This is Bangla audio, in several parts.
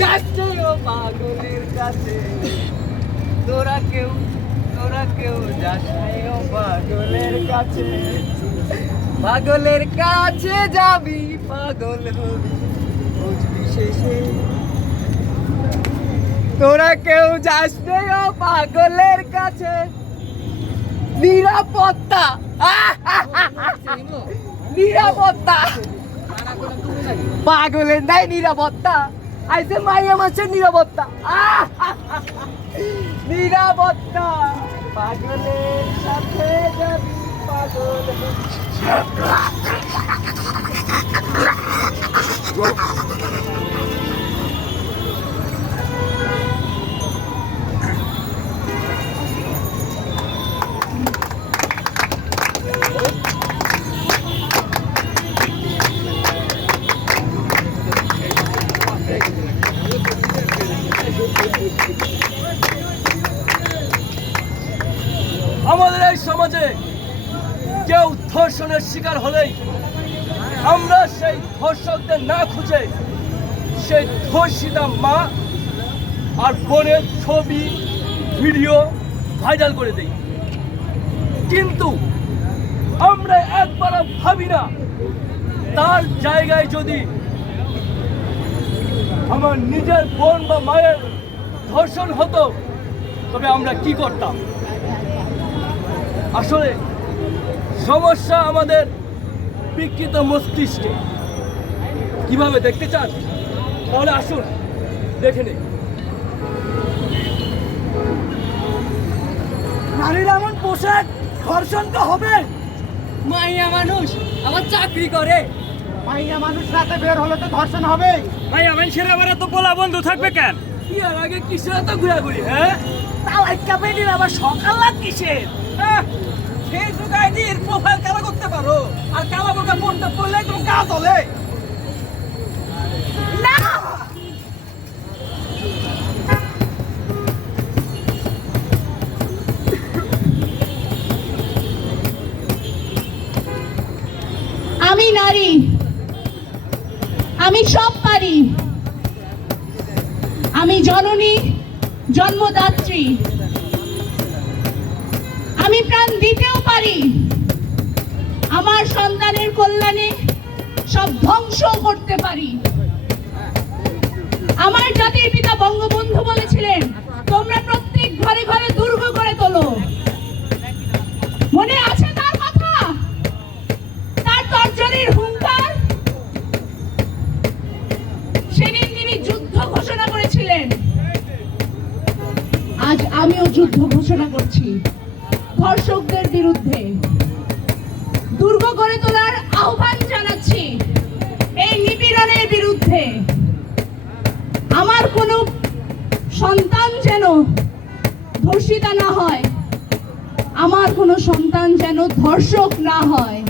যাচ্ছে ও পাগলের কাছে তোরা কেউ তোরা কেউ যাচ্ছে ও পাগলের কাছে পাগলের কাছে যাবি পাগল হবি শেষে তোরা কেউ যাচ্ছে ও পাগলের কাছে নিরাপত্তা নিরাপত্তা পাগলের নাই নিরাপত্তা আইসে মাইয়া মাছের নিরাপত্তা! নিরাপত্তা পাগলের সাথে যাবি পাগল হবি। কেউ ধর্ষণের শিকার হলেই আমরা সেই ধর্ষকদের না খুঁজে সেই ধর্ষিতা মা আর বোনের ছবি, ভিডিও ভাইরাল করে দেই। কিন্তু আমরা একবারও ভাবি না, তার জায়গায় যদি আমার নিজের বোন বা মায়ের ধর্ষণ হতো, তবে আমরা কি করতাম? আসলে সমস্যা আমাদের বিকৃত মস্তিষ্কে। কীভাবে দেখতে চান? তাহলে আসুন দেখে নিন। নারীর এমন পোশাক ধর্ষণ তো হবে। মাইয়া মানুষ আমার চাকরি করে। মাইয়া মানুষ রাতে বের হলে তো ধর্ষণ হবে। ভাই আমার ছেলে আমার তো পোলা বন্ধু থাকবে কেন? কি আর আগে কিসের এত ঘোরাঘুরি হ্যাঁ? তালাইকা বেরির আবার সকাল লাগ কিসের? ফেসবুক আইডির প্রোফাইল কালা করতে পারো। আর কালা বোকা ফোনটা পড়লে হলে না! আমি নারী। আমি সব পারি। আমি জননী, জন্মদাত্রী। আমি প্রাণ দিতেও পারি। আমার সন্তানের কল্যাণে সব ধ্বংস করতে পারি। আমার জাতির পিতা বঙ্গবন্ধু বলেছিলেন, তোমরা প্রত্যেক ঘরে ঘরে দুর্গ করে তোলো। মনে আছে তার কথা? তার তর্জনীর হুঙ্কার? সেদিন তিনি যুদ্ধ ঘোষণা করেছিলেন। আজ আমিও যুদ্ধ ঘোষণা করছি। ধর্ষক না হয়।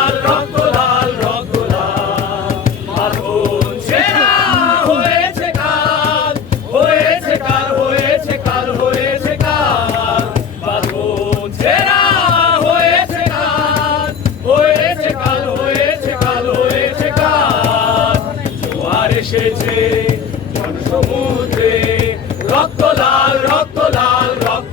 এসেছে জনসমুদ্রে রক্ত লাল রক্ত লাল রক্ত